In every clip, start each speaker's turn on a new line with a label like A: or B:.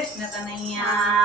A: કૃષ્ણ કનૈયા.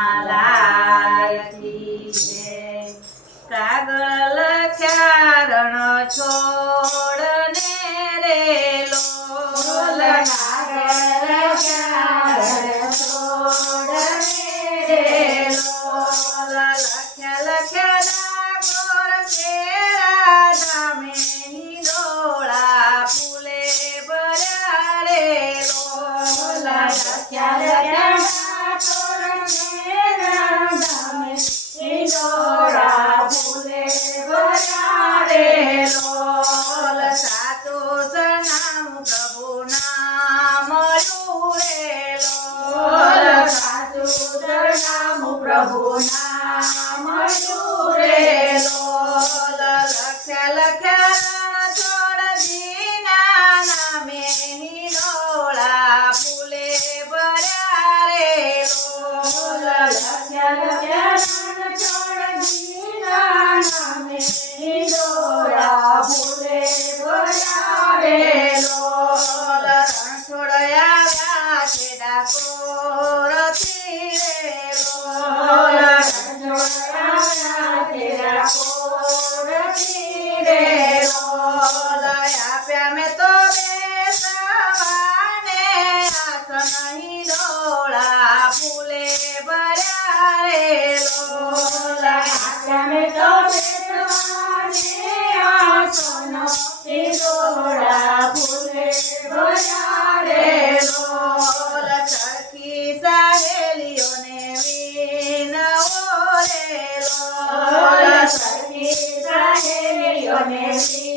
A: સોનો તિરોડા ફૂલે વરાડે બોલ સખી સહેલીઓને વીન ઓરે લોલ સખી સહેલીઓને વીન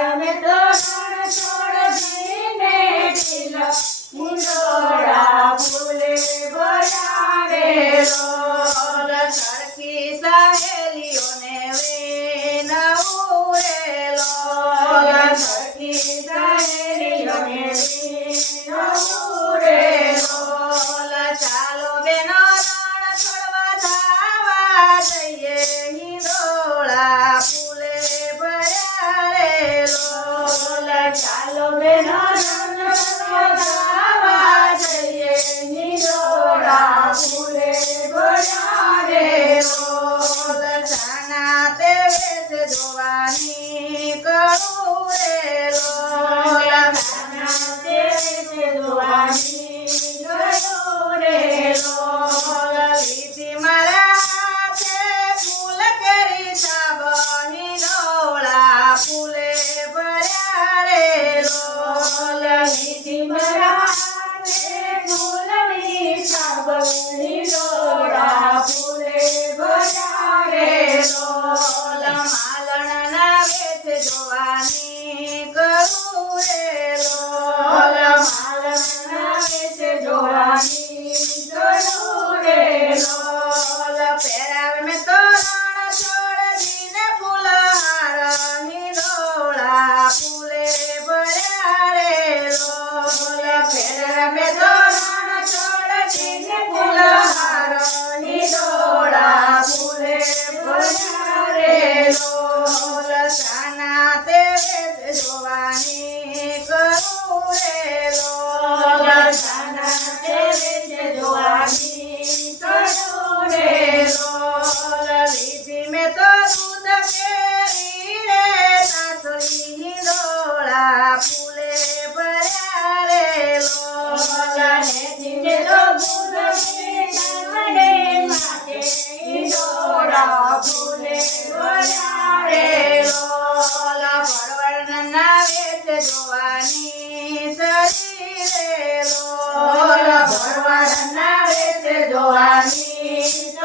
A: અમે તો રણ છોડ જઈને ઢીલ મુંડોળા ફૂલે ભરાવે સરખી સહેલીઓને વેન ઉરેલો સરખી સહેલીઓને વેન também કેરી રે સાસરી ડોળા ફૂલે ભર્યા રે લો
B: જાણે જીને તો
A: ડોળા ફૂલે ભર્યા રે લોલા. પરવર્ણ ના વેત જોવાની સરી રે લોલા. પરવર્ણ ના વેત જોવાની